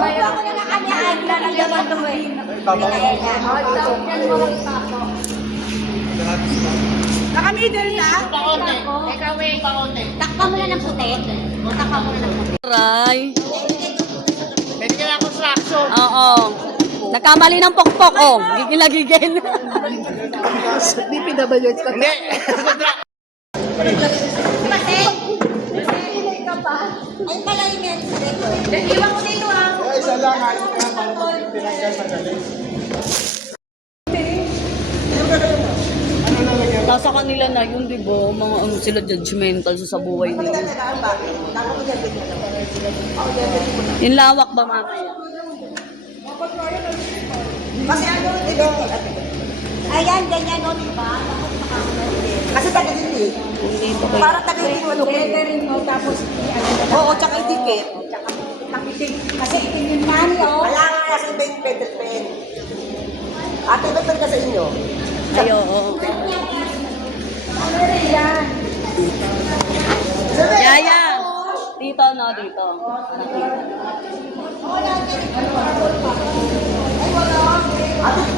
Ako na lang kami ay lalagyan mo eh. Naka-middle na? Ikaw eh. Takpa mo na ng puti. Takpa mo na ng puti. Aray. Pwede ka na construction. Oo. Nagkamali ng pokpok, oh. Gigil-gigil. DPWH ka. Hindi. Kasi, ka pa. Ay pala yung men's. Iwan ko dito ah. Isa lang. Tinanggal sa galing. Nasa kanila na yun, di ba? Mga ano sila judgmental sa buhay nila. Yung lawak ba mamaya? Kasi ano, ito. Ayan, ganyan o, diba? Kasi taga-din eh. Hindi pa kayo. Para taga-din mo. Lettering mo, tapos Oo, tsaka yung ticket. kasi itin yung nani o. Kaya nga nasa iba yung pedet pen. Ate, ba't ka sa inyo? Ay, oo. Ano rin yan? Yaya! Dito, no? Dito. Ate,